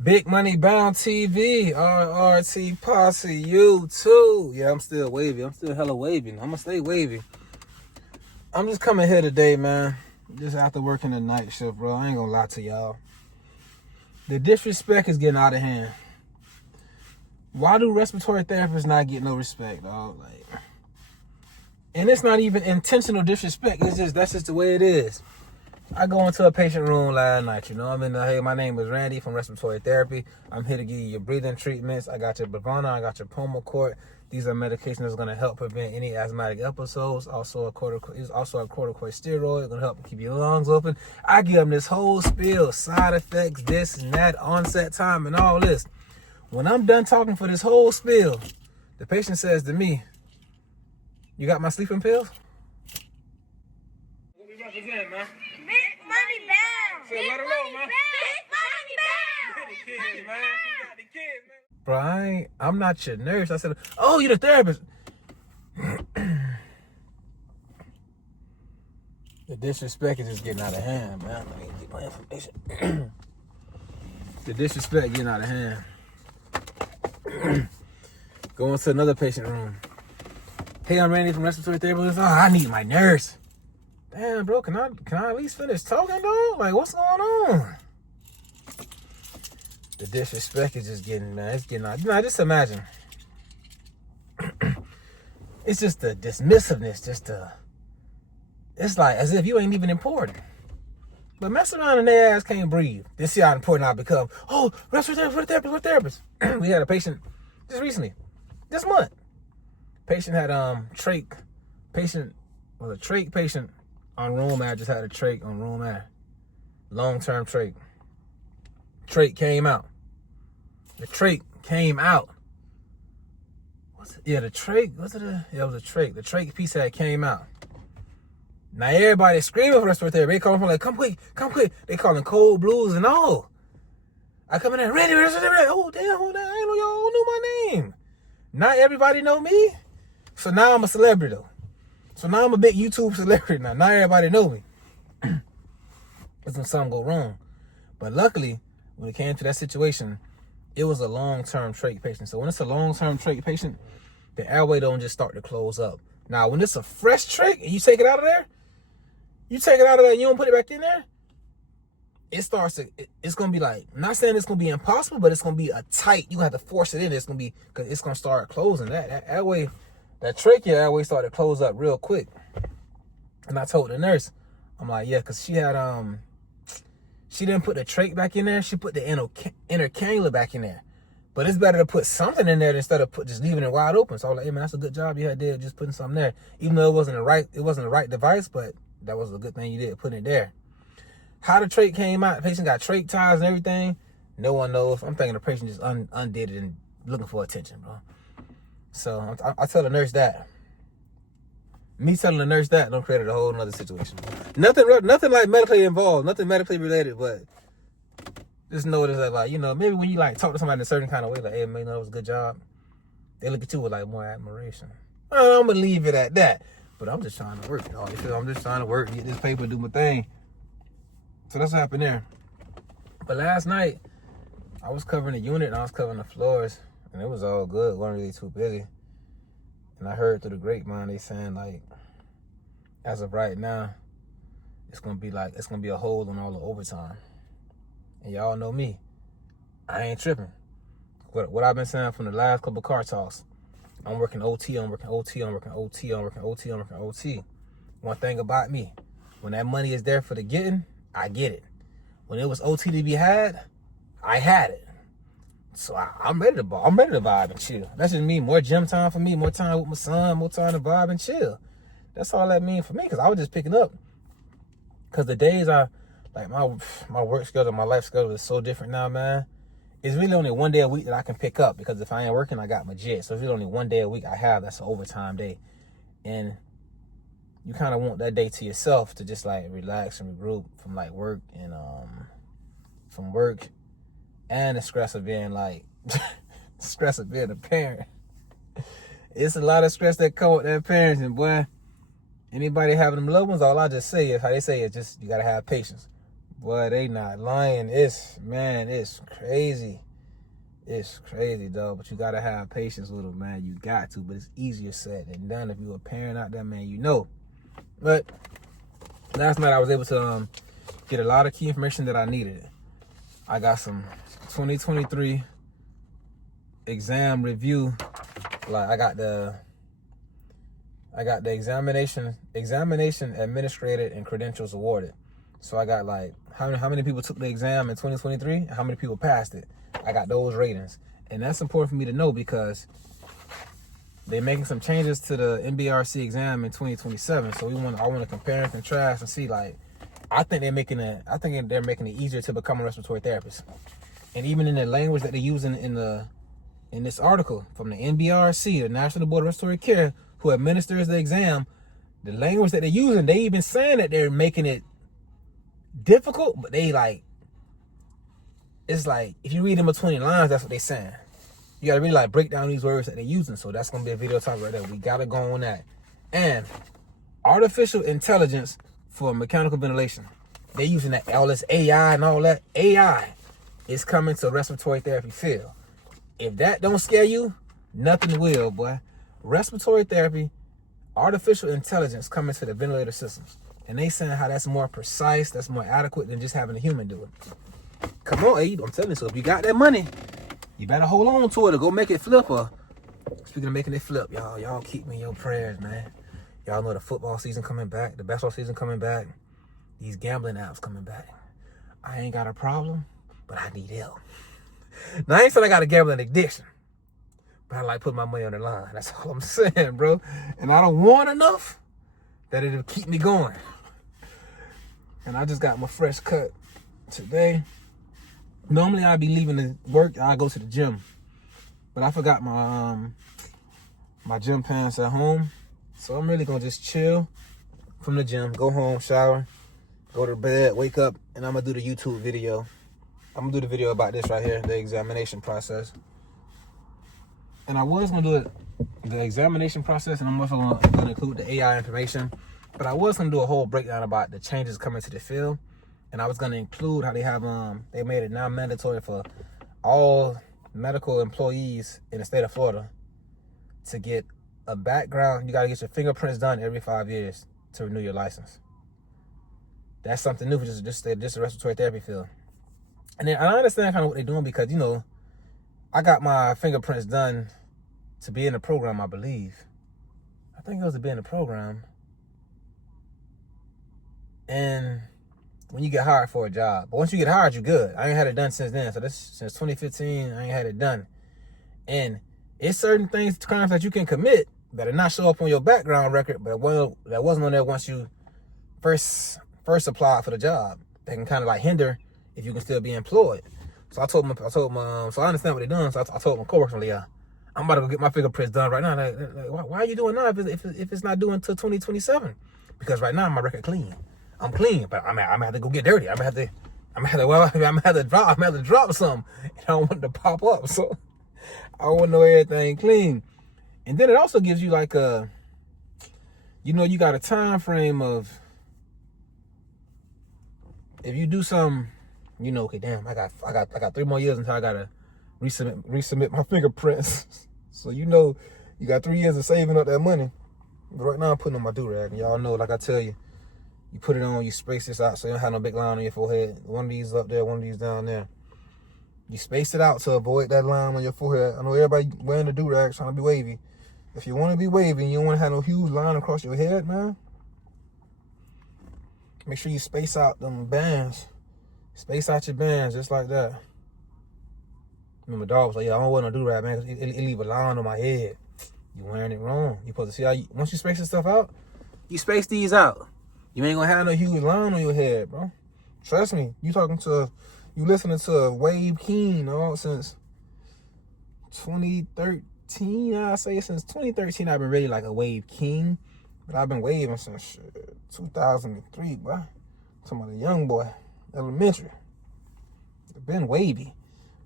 Big Money Bound TV, RRT Posse, you too. Yeah, I'm still wavy. I'm still hella wavy. I'm gonna stay wavy. I'm just coming here today, man. Just after working the night shift, bro. I ain't gonna lie to y'all. The disrespect is getting out of hand. Why do respiratory therapists not get no respect, dog? And it's not even intentional disrespect. That's just the way it is. I go into a patient room last night, hey, my name is Randy from Respiratory Therapy. I'm here to give you your breathing treatments. I got your Bavana, I got your Pulmicort. These are medications that's going to help prevent any asthmatic episodes. It's also a corticosteroid. It's going to help keep your lungs open. I give them this whole spiel, side effects, this and that, onset time, and all this. When I'm done talking for this whole spiel, the patient says to me, "You got my sleeping pills?" What we represent, man? Big money bound. Big money bound. Big money bound. You got the kids, man. Bro, I'm not your nurse. I said, "Oh, you're the therapist." The disrespect is just getting out of hand, man. Let me get my information. The disrespect getting out of hand. Go into another patient room. "Hey, I'm Randy from Respiratory Therapy." "Oh, I need my nurse." Damn, bro, can I at least finish talking, dog? Like, what's going on? The disrespect is just getting, man, it's getting out. Just imagine. It's just the dismissiveness, it's like as if you ain't even important. But mess around and their ass can't breathe. This is how important I become. "Oh, respiratory therapist. We had a patient just recently, this month. Patient had trach patient on room air. Just had a trach on room air. Long-term trach. Trach came out. The trach came out. The trach. It was a trach. The trach piece that came out. Now everybody's screaming for respiratory therapy. They calling from come quick. They calling cold blues and all. I come in there, "Ready, respiratory." Oh, damn, hold on. I ain't know y'all all knew my name. Not everybody know me. So now I'm a celebrity though. So now I'm a big YouTube celebrity now. Not everybody know me. That's when something go wrong. But luckily, when it came to that situation, it was a long-term trach patient. So when it's a long-term trach patient, the airway don't just start to close up. Now, when it's a fresh trach and you take it out of there, and you don't put it back in there, it's going to be like, not saying it's going to be impossible, but it's going to be a tight, you have to force it in. It's going to be, because it's going to start closing. That airway, that trachea airway started to close up real quick. And I told the nurse, I'm like, yeah, because she had, she didn't put the trach back in there. She put the inner cannula back in there. But it's better to put something in there instead of just leaving it wide open. So I was like, "Hey man, that's a good job you had there, just putting something there." Even though it wasn't the right device, but that was a good thing you did, putting it there. How the trach came out, the patient got trach ties and everything, no one knows. I'm thinking the patient just undid it and looking for attention, bro. So I tell the nurse that. Me telling the nurse that don't create a whole nother situation. Nothing like medically involved, nothing medically related, but just know that, like, maybe when you like talk to somebody in a certain kind of way, like, "Hey man, that was a good job," they look at you with like more admiration. I'm gonna leave it at that. But I'm just trying to work, dog. You feel? I'm just trying to work, get this paper, do my thing. So that's what happened there. But last night, I was covering the unit and I was covering the floors, and it was all good. Wasn't really too busy. And I heard through the grapevine they saying, like, as of right now, it's gonna be a hold on all the overtime. And y'all know me, I ain't tripping. What I've been saying from the last couple car talks, I'm working OT, I'm working OT, I'm working OT, I'm working OT, I'm working OT. One thing about me, when that money is there for the getting, I get it. When it was OT to be had, I had it. So I'm ready to vibe and chill. That's just me. More gym time for me, more time with my son, more time to vibe and chill. That's all that means for me, because I was just picking up. Because the days are, like, my work schedule, my life schedule is so different now, man. It's really only one day a week that I can pick up, because if I ain't working, I got my jet. So it's really only one day a week I have that's an overtime day. And you kind of want that day to yourself to just like relax and regroup from like work and and the stress of being like stress of being a parent. It's a lot of stress that come with that parenting, boy. Anybody having them loved ones, all I just say is how they say is just you gotta have patience. Boy, they not lying. It's crazy. It's crazy, though. But you gotta have patience with them, man. You got to. But it's easier said than done. If you're a parent out there, man, you know. But last night I was able to get a lot of key information that I needed. I got some 2023 exam review. Like I got the examination administrated and credentials awarded. So I got like how many people took the exam in 2023 and how many people passed it. I got those ratings. And that's important for me to know because they're making some changes to the NBRC exam in 2027. So I want to compare and contrast and see, like, I think they're making it easier to become a respiratory therapist. And even in the language that they're using in this article from the NBRC, the National Board of Respiratory Care, who administers the exam, the language that they're using, they even saying that they're making it difficult, but it's like, if you read in between lines, that's what they're saying. You gotta really like break down these words that they're using. So that's gonna be a video topic right there. We gotta go on that. And artificial intelligence for mechanical ventilation. They're using that, all this AI and all that. AI is coming to respiratory therapy field. If that don't scare you, nothing will, boy. Respiratory therapy, artificial intelligence coming to the ventilator systems. And they saying how that's more precise, that's more adequate than just having a human do it. Come on, Abe, I'm telling you, so if you got that money, you better hold on to it or go make it flip. Or speaking of making it flip, y'all keep me in your prayers, man. Y'all know the football season coming back, the basketball season coming back, these gambling apps coming back. I ain't got a problem, but I need help. Now, I ain't saying I got a gambling addiction, but I like putting my money on the line. That's all I'm saying, bro. And I don't want enough that it'll keep me going. And I just got my fresh cut today. Normally I'd be leaving the work, I go to the gym, but I forgot my my gym pants at home, so I'm really gonna just chill from the gym, go home, shower, go to bed, wake up, and I'm gonna do the YouTube video. I'm gonna do the video about this right here, the examination process. And I was gonna do it, the examination process, and I'm also gonna include the AI information, but I was gonna do a whole breakdown about the changes coming to the field. And I was going to include how they made it now mandatory for all medical employees in the state of Florida to get a background. You got to get your fingerprints done every 5 years to renew your license. That's something new for just the respiratory therapy field. And then I understand kind of what they're doing because, you know, I got my fingerprints done to be in the program, I believe. I think it was to be in the program. And when you get hired for a job. But once you get hired, you're good. I ain't had it done since then. So this since 2015, I ain't had it done. And it's certain crimes that you can commit that are not show up on your background record, but that wasn't on there once you first applied for the job. They can kind of like hinder if you can still be employed. So I told them, so I understand what they're doing. So I told my coworkers, yeah, I'm about to go get my fingerprints done right now. Like, why are you doing now if it's not due until 2027? Because right now my record clean. I'm clean, but I'm gonna have to go get dirty. I'm gonna have to drop something. And I don't want it to pop up. So I want to know everything clean. And then it also gives you like you got a time frame of, if you do something, okay, damn, I got 3 more years until I gotta resubmit my fingerprints. So you got 3 years of saving up that money. But right now I'm putting on my do-rag, and y'all know, like I tell you. You put it on, you space this out so you don't have no big line on your forehead. One of these up there, one of these down there. You space it out to avoid that line on your forehead. I know everybody wearing the do-rag trying to be wavy. If you want to be wavy and you don't want to have no huge line across your head, man, make sure you space out them bands. Space out your bands just like that. Remember, dog was like, yeah, I don't wear no do-rag, man, because it leave a line on my head. You wearing it wrong. You supposed to see how once you space this stuff out, you space these out. You ain't gonna have no huge line on your head, bro. Trust me. You listening to Wave King, since 2013. I say since 2013, I've been really like a Wave King, but I've been waving since 2003, boy. I'm talking about a young boy, elementary. I've been wavy,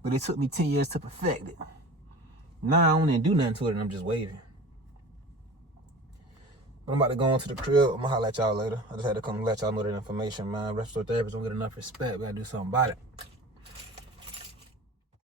but it took me 10 years to perfect it. Now I don't even do nothing to it, and I'm just waving. But I'm about to go into the crib. I'm gonna holler at y'all later. I just had to come let y'all know that information, man. Respiratory therapists don't get enough respect. We gotta do something about it.